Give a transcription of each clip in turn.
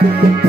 Thank you.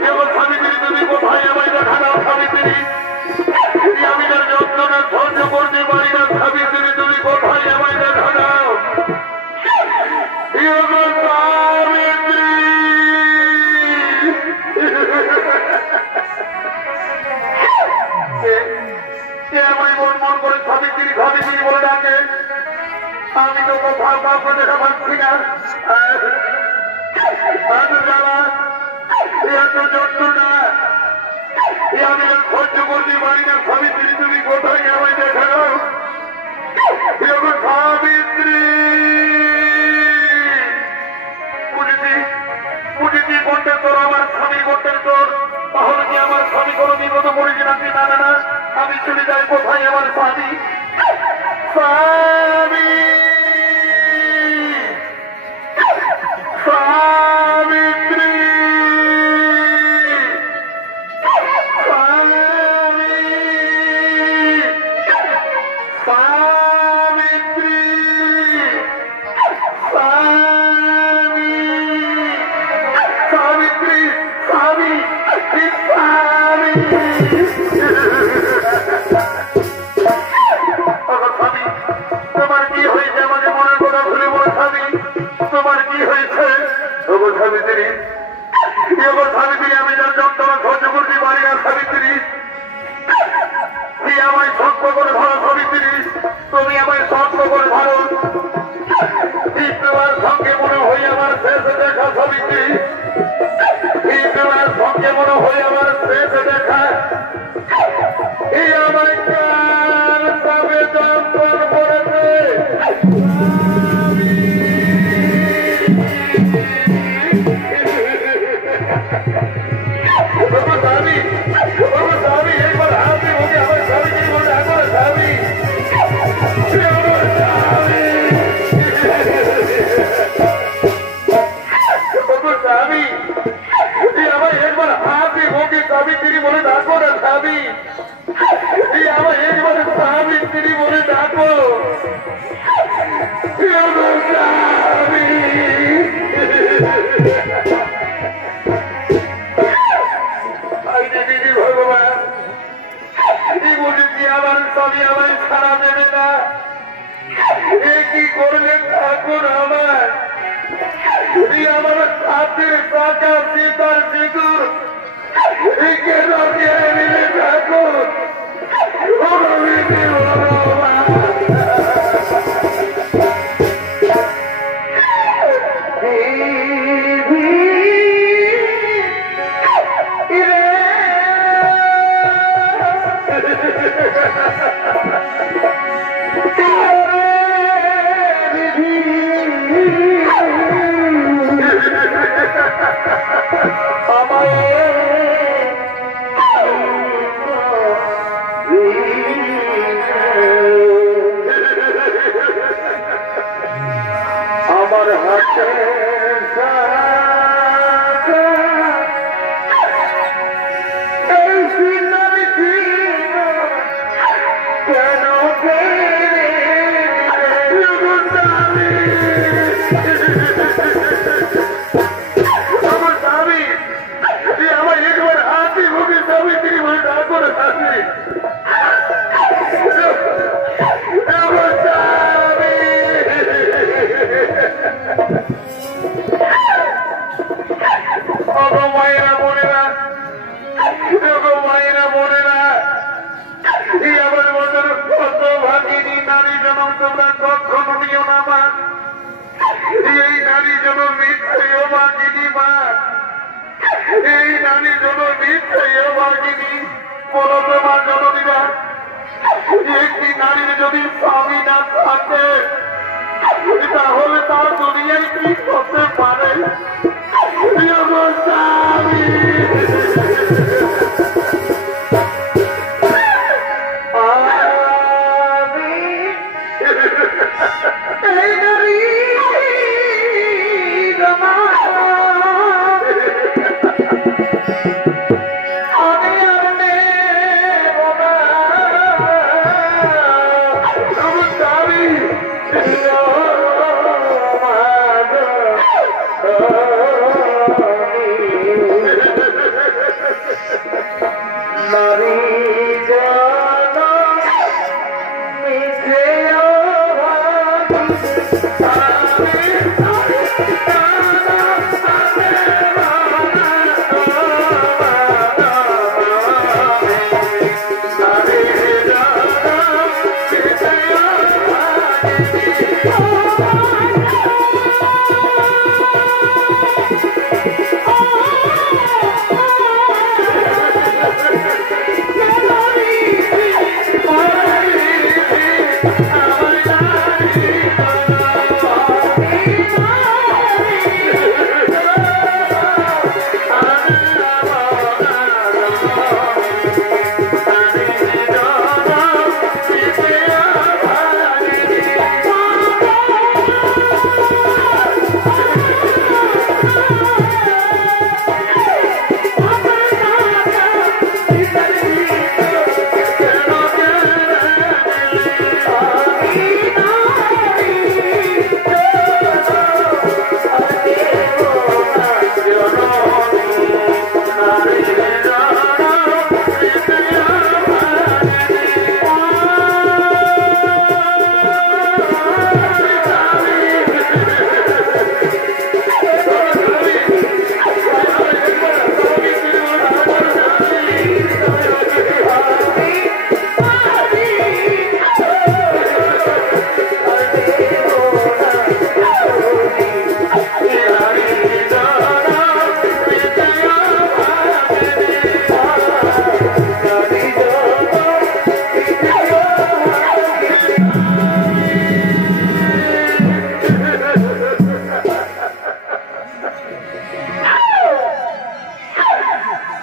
কেবল সাবিত্রী তুমি কোথায় আমায় দেখা দাও সাবিত্রী আমি তার যন্ত্রণা সহ্য করতে পারি না সাবিত্রী তুমি কোথায় আমায় দেখা দাও আমায় মন মন করে সাবিত্রী সাবিত্রী বলে ডাকে আমি তো কোথাও কাউকে দেখা পাচ্ছি না যন্ত্রণা আমি সহ্য করতে পারি না সাবিত্রী তুমি কোথায় আমায় দেখা দাও সাবিত্রী বুঝেছি কোনটা তোর আমার স্বামী কোনটা তোর তাহলে কি আমার স্বামী কোনো বিপদ পড়েছে নাকি না না না আমি চলে যাই কোথায় আমার স্বামী স্বামী সাবিত্রী সাবিত্রী সাবিত্রী স্বামী স্বামী তোমার কি হয়েছে আমাকে মনের কথা ভুলে বলো স্বামী তোমার কি হয়েছে সাবিত্রী সাবিত্রী আমি যার যন্ত্রণা সহ্য করতে পারি না সাবিত্রী আমায় শক্ত করে ধরো সাবিত্রী তুমি আমায় শক্ত করে ধরো তোমার সঙ্গে মনে হয় আমার শেষ দেখা সাবিত্রী তোমার সঙ্গে মনে হয় আমার শেষ দেখা আমায় কাল তবে যন্ত্রণ করেছে সাবিত্রী বলে ডাকো না স্বামী আমার একবারে সাবিত্রী বলে ডাকো দিদি ভগবান বুঝেছি আমার স্বামী আমায় ছাড়া দেবে না এ কি করলেন ঠাকুর আমার আমার হাতের টাকা সীতার সিঁদুর কেন মিলে ঠাকুর আমার হাতে আমার স্বামী আমার একবার হাতে ভোগে স্বামী তিনি বলে না করে স্বামী মায়েরা বোনেরা মায়েরা বোনেরা আমার মতন কত ভাগিনী নারী জনম তোমরা কখনো নিও না মা এই নারী জনম মিথ্যেও ভাগিনী মা এই নারী জনম মিথ্যেও ভাগিনী বলো তোমার জননীরা একটি নারীর যদি স্বামী না থাকে তাহলে তার দুনিয়ায় কি করতে পারে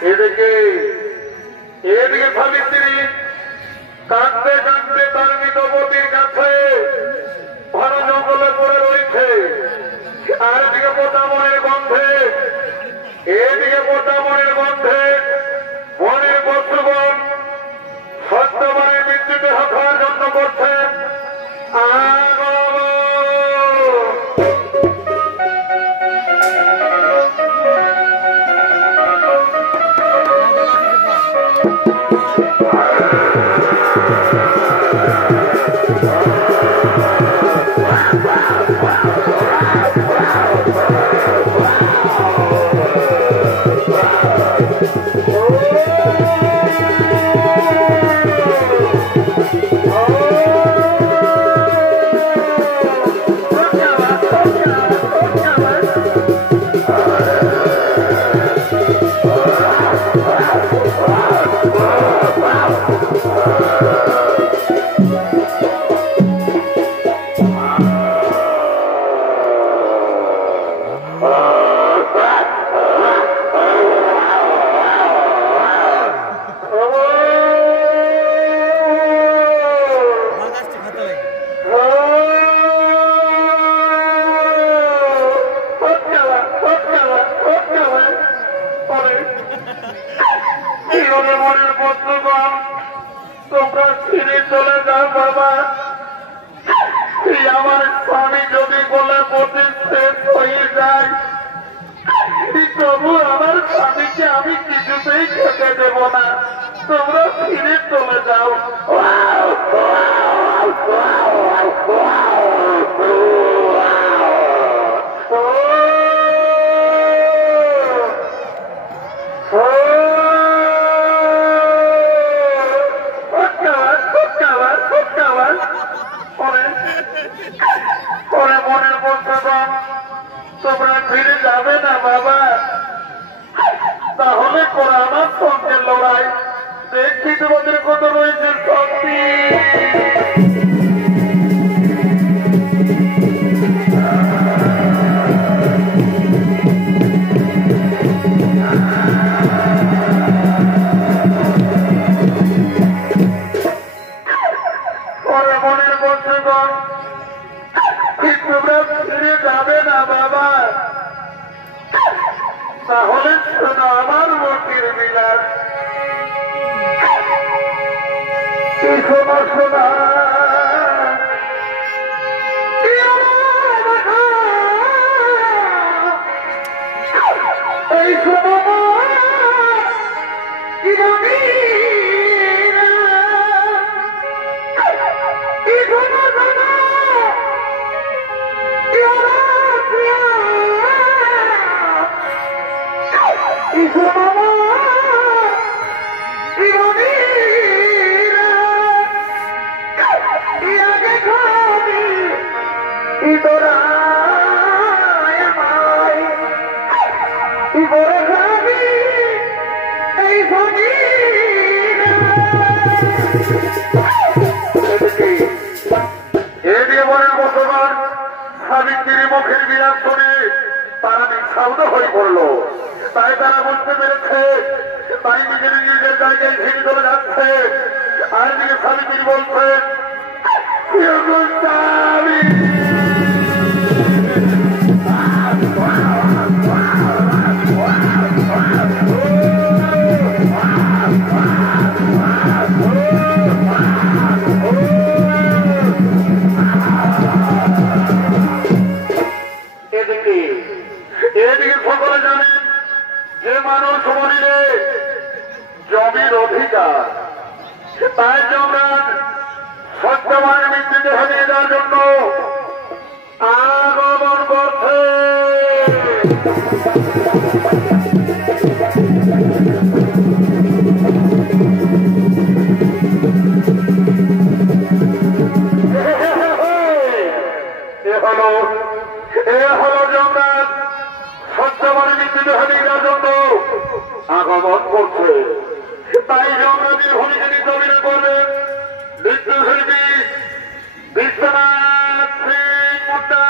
এদিকে এদিকে সাবিত্রী কাঁদতে কাঁদতে তার মৃতপতির কাছে ঘন জঙ্গলে পড়ে রয়েছে। আর এদিকে পোতামনের গন্ধে এদিকে পোতামনের গন্ধে বনের পশুগণ সত্যবানের মৃত্যুতে হওয়ার জন্য করছেন। তোমরা ফিরে চলে যাও বাবা। আমার স্বামী যদি বলে পতি শেষ হয়ে যায়, তবু আমার স্বামীকে আমি কিছুতেই খেতে দেব না। তোমরা ফিরে চলে যাও। মনের বন্ধুগণ তোমরা ফিরে যাবে না বাবা, তাহলে করা আমার সঙ্গে লড়াই। দেখছি তোমাদের কত রয়েছে শক্তি। মনের বন্ধুগণ তোমরা ফিরে যাবে না বাবা, তাহলে শোনো আমার মতির বিলাস। শোনো শোনা এই শোনো সাবিত্রীর মুখের বিরাট শুনে তারা নিঃশব্দ হয়ে পড়ল। তাই তারা বুঝতে পেরেছে, তাই নিজের নিজের জায়গায় ফিরে চলে যাচ্ছে। আর দিকে সাবিত্রী বলছে এদিকে সকলে জানেন যে মানুষ মরিলে জমির অধিকার, তাই যমরাজ সত্যবান মৃত্যুতে হারিয়ে দেওয়ার জন্য আগমন করছে। এ হলো যমরাজ সত্যবান মৃত্যুতে হারিয়ে দেওয়ার জন্য আগমন করছে। তাই যমরাজের ভূমিকা নিতে অভিনয় করবেন নৃত্যশিল্পী বিশ্বনাথ সিং মুন্ডা।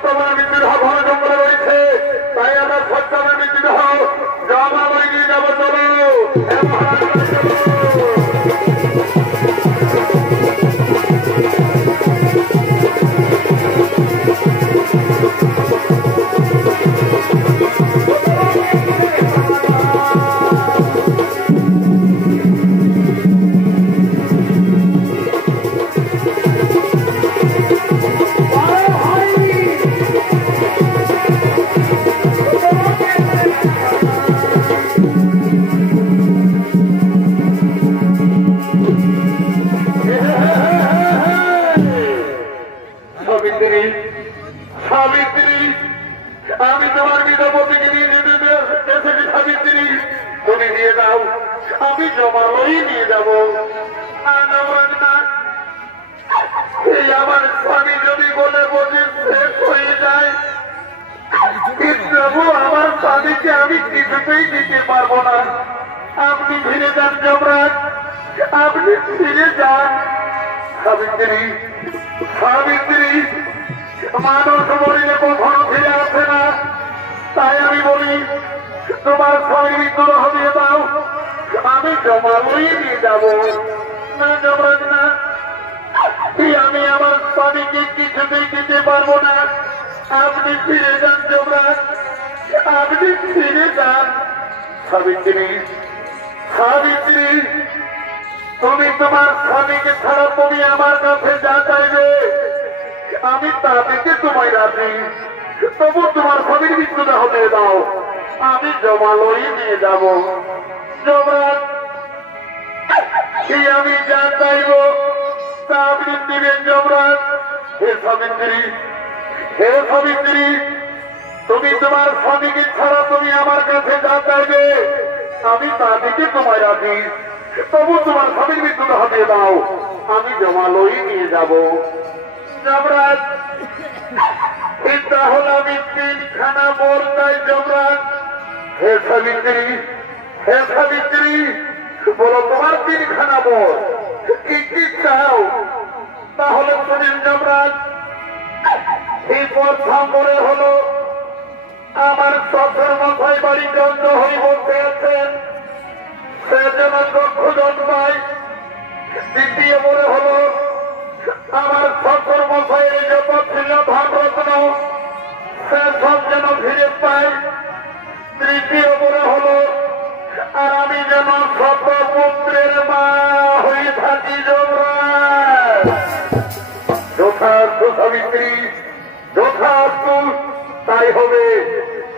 সত্যবান বিদ্রোহ ঘন জঙ্গলে রয়েছে, তাই আমরা সত্যবান বিদ্রোহ জমা নিয়ে যাবো। চলো সাবিত্রী, আমি তোমার বিধবতীকে নিয়ে যেতে এসেছি। সাবিত্রী, তুমি নিয়ে যাও, আমি জমালই নিয়ে যাবো। এই আমার স্বামী যদি বলে বসে শেষ হয়ে যায়, কিন্তু আমার স্বামীকে আমি কিছুতেই দিতে পারবো না। আপনি ফিরে যান যমরাজ, আপনি ফিরে যান। সাবিত্রী, সাবিত্রী, মানুষ মরিলে কখনো ফিরে আসে না, তাই আমি বলি তোমার স্বামীর বিদ্রোহ দিয়ে দাও, আমি জমালই নিয়ে যাবো। না যমরাজ না, আমি আমার স্বামীকে কিছুতেই দিতে পারবো না। আপনি ফিরে যান যমরাজ, আপনি ফিরে যান। সাবিত্রী, সাবিত্রী, তুমি তোমার স্বামীকে ছাড়া তুমি আমার কাছে যা চাইবে আমি তা থেকে তোমায় রাখি, তবু তোমার স্বামীর মৃত্যুটা হতে দাও, আমি জমালই নিয়ে যাব। যমরাজ, আমি যা চাইব তা আপনি দিবেন যমরাজ। হে সাবিত্রী, হে সাবিত্রী, তুমি তোমার স্বামীকে ছাড়া তুমি আমার কাছে যা চাইবে আমি তা থেকে তোমায় রাখি, তবু তোমার স্বামীর মৃত্যুটা হতে দাও, আমি জমালই নিয়ে যাব। যমরাজ, তাহলে আমি 3খানা মোর চাই যমরাজ। হে সাবিত্রী, হে সাবিত্রী, বলো তোমার 3খানা মোর কি কি চাও? তাহলে শুনেন যমরাজ, এই প্রথম মোড়ে হলো আমার শ্বশুর মশাই বাড়ি দণ্ড হয়ে বসে আছেন, সে যেন চক্ষুজন পায়। দ্বিতীয় মোড়ে হলো আমার শ্বশুর মশাইয়ের যত ছিল ধনরত্ন সে সব যেন ফিরে পায়। তৃতীয় মোড়ে হলো আর আমি যেন শতপুত্রের মা হয়ে থাকি। যমরাজ, যথার্থ সাবিত্রী, যথার্থ, তাই হবে,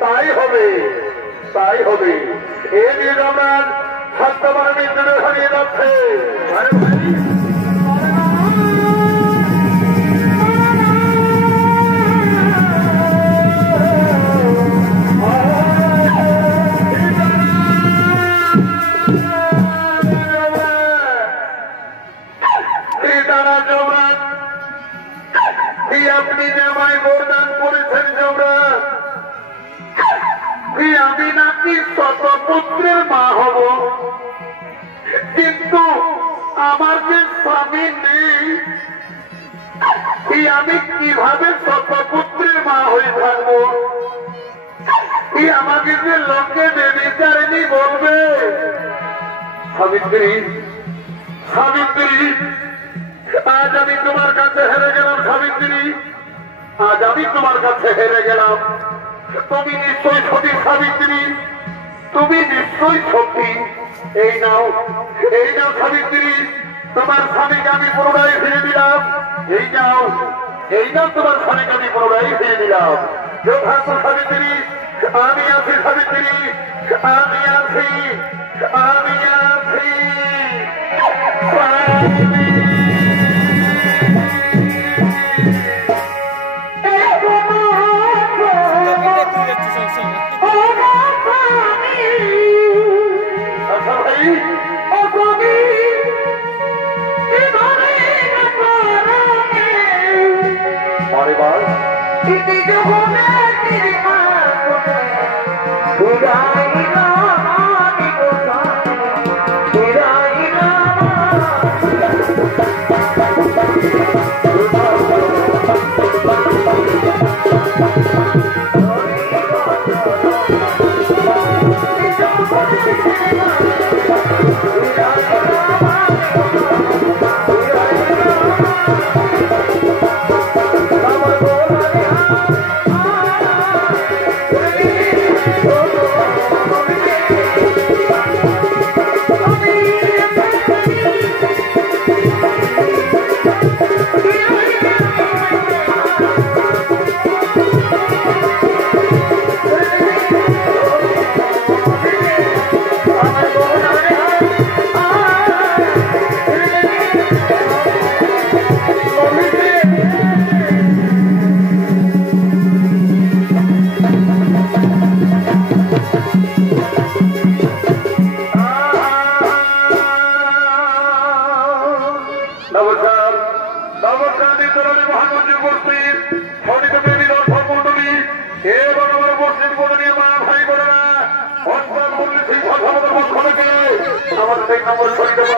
তাই হবে, তাই হবে। এ নিয়ে যমরাজ সত্যবান বিদ্রোহ হারিয়ে যাচ্ছে। আপনি যে আমায় বরদান করেছেন যমরাজ, আমি নাকি শতপুত্রের মা হব, কিন্তু আমার যে স্বামী নেই, আমি কিভাবে শতপুত্রের মা হয়ে থাকবো? আমাকে যে লোকে বেবিচারিণী বলবে। সাবিত্রী, সাবিত্রী, আজ আমি তোমার কাছে হেরে গেলাম। সাবিত্রী, আজ আমি তোমার কাছে হেরে গেলাম। তুমি নিশ্চয়ই সতী সাবিত্রী, তুমি নিশ্চয়ই সতী। এই নাও, এই নাও সাবিত্রী, তোমার স্বামীকে আমি পুনরায় ফিরে দিলাম। এই নাও, এই নাও, তোমার স্বামীকে আমি পুনরায় ফিরে দিলাম। যথার্থ সাবিত্রী, আমি আছি সাবিত্রী, আমি আছি, আমি আছি। আমার সেই নম্বর